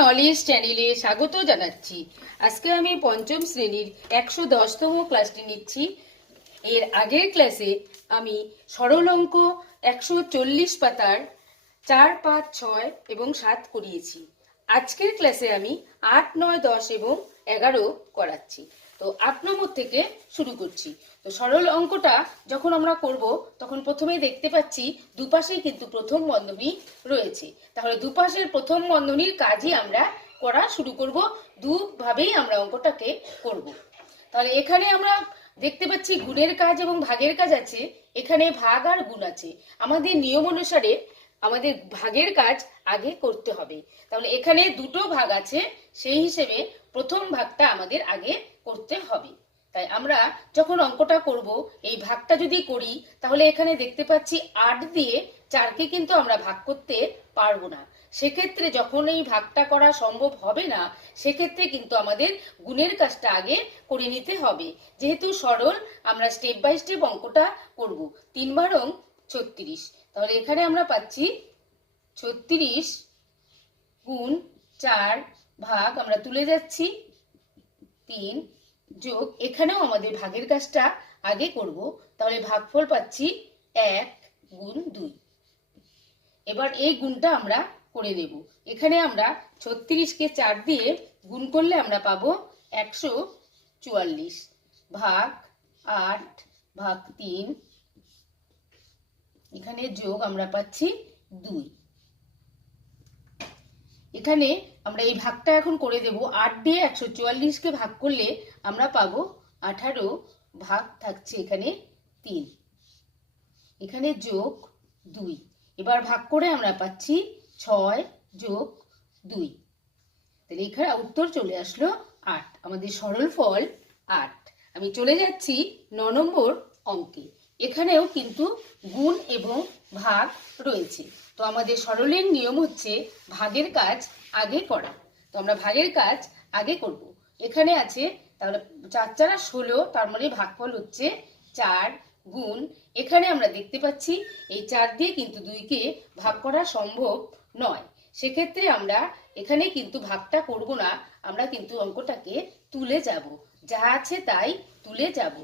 Knowledge চ্যানেলে স্বাগত জানাচ্ছি। আজকে আমি পঞ্চম শ্রেণীর 110তম ক্লাসটি নিচ্ছি। এর আগের ক্লাসে আমি সরল অঙ্ক 140 পাতার 4, 5, 6 এবং 7 করিয়েছি। আজকের ক্লাসে আমি 8, 9, 10 এবং 11 করাচ্ছি। তো 8 নম্বর থেকে শুরু করছি। তো সরল অঙ্কটা যখন আমরা করব তখন প্রথমেই দেখতে পাচ্ছি দুপাশেই কিন্তু প্রথম বন্ধনী রয়েছে। তাহলে দুপাশের প্রথম বন্ধনীর কাজই আমরা করা শুরু করব। দুভাবেই আমরা অঙ্কটাকে করব। তাহলে এখানে আমরা দেখতে পাচ্ছি গুণের কাজ এবং ভাগের কাজ আছে। এখানে ভাগ আর গুণ আছে। আমাদের নিয়ম অনুসারে আমাদের ভাগের কাজ আগে করতে হবে। তাহলে এখানে দুটো ভাগ আছে, সেই হিসেবে প্রথম ভাগটা আমাদের আগে করতে হবে। তাই আমরা যখন অঙ্কটা করব এই ভাগটা যদি করি তাহলে এখানে দেখতে পাচ্ছি 8 দিয়ে 4কে কিন্তু আমরা ভাগ করতে পারবো না। সেক্ষেত্রে যখন এই ভাগটা করা সম্ভব হবে না, সেক্ষেত্রে কিন্তু আমাদের গুণের কাজটা আগে করে নিতে হবে। যেহেতু সরল, আমরা স্টেপ বাই স্টেপ অঙ্কটা করব। 3 বারং 36। তাহলে এখানে আমরা পাচ্ছি 36 গুণ 4 ভাগ আমরা তুলে যাচ্ছি 3 যোগ, এখানেও আমাদের ভাগের কাজটা আগে করব। তাহলে ভাগফল পাচ্ছি 1 গুণ 2। এবার এই গুণটা আমরা করে দেব। এখানে আমরা 36কে 4 দিয়ে গুণ করলে আমরা পাবো 144 ভাগ 8 ভাগ 3, এখানে যোগ আমরা পাচ্ছি 2। এখানে আমরা এই ভাগটা এখন করে দেব। 8 দিয়ে 144কে ভাগ করলে আমরা পাবো 18 ভাগ থাকছে এখানে 3, এখানে যোগ 2। এবার ভাগ করে আমরা পাচ্ছি 6 যোগ 2। তাহলে এখানে উত্তর চলে আসলো 8। আমাদের সরল ফল 8। আমি চলে যাচ্ছি 9 নম্বর অঙ্কে। এখানেও কিন্তু গুণ এবং ভাগ রয়েছে। তো আমাদের সরলের নিয়ম হচ্ছে ভাগের কাজ আগে করা। তো আমরা ভাগের কাজ আগে করব। এখানে আছে তাহলে 4 4 16, তার মানে ভাগফল হচ্ছে 4 গুণ, এখানে আমরা দেখতে পাচ্ছি এই 4 দিয়ে কিন্তু 2কে ভাগ করা সম্ভব নয়। সেক্ষেত্রে আমরা এখানে কিন্তু ভাগটা করব না, আমরা কিন্তু অঙ্কটাকে তুলে যাব। যা আছে তাই তুলে যাব।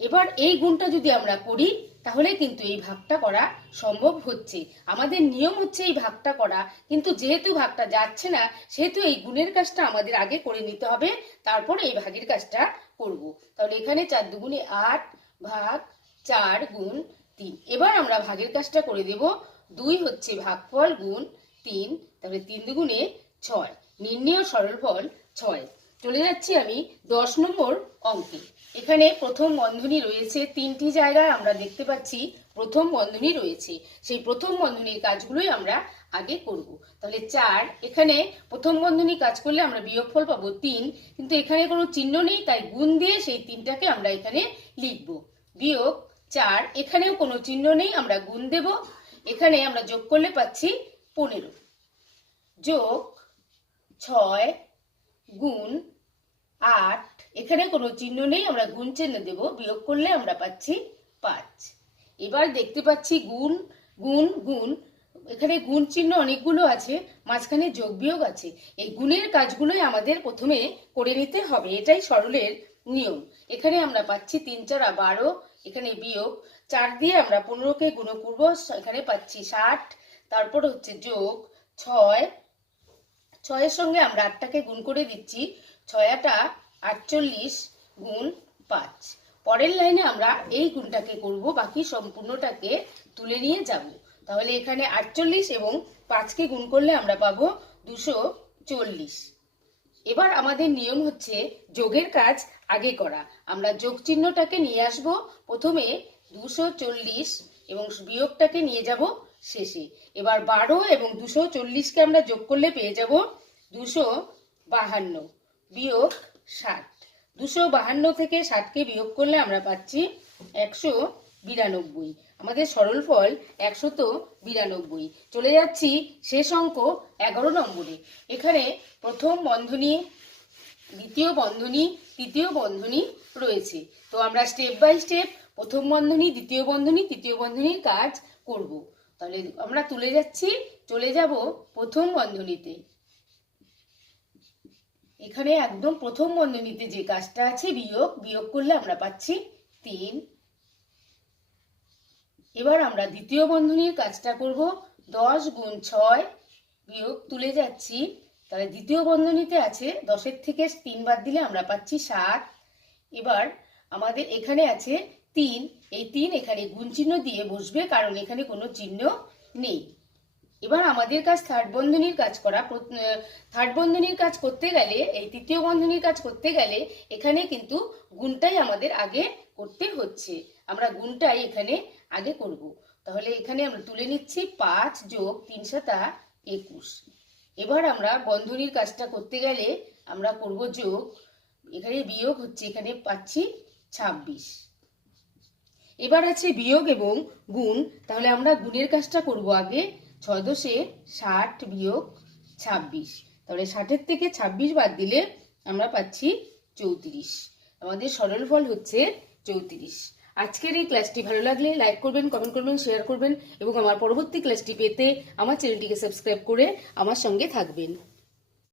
এবার এই গুণটা যদি আমরা করি তাহলে কিন্তু এই ভাগটা করা সম্ভব হচ্ছে। আমাদের নিয়ম হচ্ছে এই ভাগটা করা, কিন্তু যেহেতু ভাগটা যাচ্ছে না সেহেতু এই গুণের কাজটা আমাদের আগে করে নিতে হবে, তারপর এই ভাগের কাজটা করব। তাহলে এখানে 4 দুগুণে 8 ভাগ 4 গুণ 3। এবার আমরা ভাগের কাজটা করে দেব। 2 হচ্ছে ভাগফল গুণ 3, তাহলে 3 দুগুণে 6। নির্ণেয় সরলফল 6। চলে যাচ্ছি আমি 10 নম্বর অঙ্কে। এখানে প্রথম বন্ধনী রয়েছে 3টি জায়গায় আমরা দেখতে পাচ্ছি প্রথম বন্ধনী রয়েছে। সেই প্রথম বন্ধনীর কাজগুলোই আমরা আগে করব। তাহলে 4, এখানে প্রথম বন্ধনী কাজ করলে আমরা বিয়োগফল পাবো 3, কিন্তু এখানে কোনো চিহ্ন নেই, তাই গুণ দিয়ে সেই 3টাকে আমরা এখানে লিখব। বিয়োগ 4, এখানেও কোনো চিহ্ন নেই, আমরা গুণ দেব। এখানে আমরা যোগ করলে পাচ্ছি 15 যোগ 6 গুণ 8, এখানে কোনো চিহ্ন নেই, আমরা গুণ চিহ্ন দেব। বিয়োগ করলে আমরা পাচ্ছি 5। এবার দেখতে পাচ্ছি গুণ গুণ গুণ, এখানে গুণ চিহ্ন অনেকগুলো আছে, মাঝখানে যোগ বিয়োগ আছে। এই গুণের কাজগুলোই আমাদের প্রথমে করে নিতে হবে, এটাই সরলের নিয়ম। এখানে আমরা পাচ্ছি 3 4 12, এখানে বিয়োগ 4 দিয়ে আমরা 15কে গুণ করব, এখানে পাচ্ছি 60, তারপর হচ্ছে যোগ 6, 6-এর সঙ্গে আমরা 8টাকে গুণ করে দিচ্ছি, 6 8 48 গুণ 5। পরের লাইনে আমরা এই গুণটাকে করব, বাকি সম্পূর্ণটাকে তুলে নিয়ে যাব। তাহলে এখানে 48 এবং 5কে গুণ করলে আমরা পাবো 240। এবার আমাদের নিয়ম হচ্ছে যোগের কাজ আগে করা। আমরা যোগ চিহ্নটাকে নিয়ে আসব প্রথমে 240 এবং বিয়োগটাকে নিয়ে যাব শেষে। এবার 12 এবং 240কে আমরা যোগ করলে পেয়ে যাব 252 বিয়োগ 60। 252 থেকে 60কে বিয়োগ করলে আমরা পাচ্ছি 192। আমাদের সরল ফল 192। চলে যাচ্ছি শেষ অঙ্ক 11 নম্বরে। এখানে প্রথম বন্ধনী, দ্বিতীয় বন্ধনী, তৃতীয় বন্ধনী রয়েছে। তো আমরা স্টেপ বাই স্টেপ প্রথম বন্ধনী, দ্বিতীয় বন্ধনী, তৃতীয় বন্ধনীর কাজ করব। তাহলে আমরা তুলে যাচ্ছি, চলে যাব প্রথম বন্ধনীতে। এখানে একদম প্রথম বন্ধনীতে যে কাজটা আছে বিয়োগ করলে আমরা পাচ্ছি 3। এবার আমরা দ্বিতীয় বন্ধনীর কাজটা করব। 10 গুণ 6 বিয়োগ তুলে যাচ্ছি, তাহলে দ্বিতীয় বন্ধনীতে আছে 10-এর থেকে 3 বাদ দিলে আমরা পাচ্ছি 7। এবার আমাদের এখানে আছে 3, এই 3 এখানে গুণ চিহ্ন দিয়ে বসবে কারণ এখানে কোনো চিহ্ন নেই। এবার আমাদের কাজ থার্ড বন্ধনীর কাজ করা। থার্ড বন্ধনীর কাজ করতে গেলে, এই তৃতীয় বন্ধনীর কাজ করতে গেলে এখানে কিন্তু গুণটাই আমাদের আগে করতে হচ্ছে, আমরা গুণটাই এখানে আগে করব। তাহলে এখানে আমরা তুলে নিচ্ছি 5 যোগ 3 7 21। এবার আমরা বন্ধনীর কাজটা করতে গেলে আমরা করব যোগ, এখানে বিয়োগ হচ্ছে, এখানে পাচ্ছি 26। এবার আছে বিয়োগ এবং গুণ, তাহলে আমরা গুণের কাজটা করব আগে। 6 দশে 60 বিয়োগ 26, তাহলে 60-এর থেকে 26 বাদ দিলে আমরা পাচ্ছি 34। আমাদের সরল ফল হচ্ছে 34। আজকের এই ক্লাসটি ভালো লাগলে লাইক করবেন, কমেন্ট করবেন, শেয়ার করবেন এবং আমার পরবর্তী ক্লাসটি পেতে আমার চ্যানেলটিকে সাবস্ক্রাইব করে আমার সঙ্গে থাকবেন।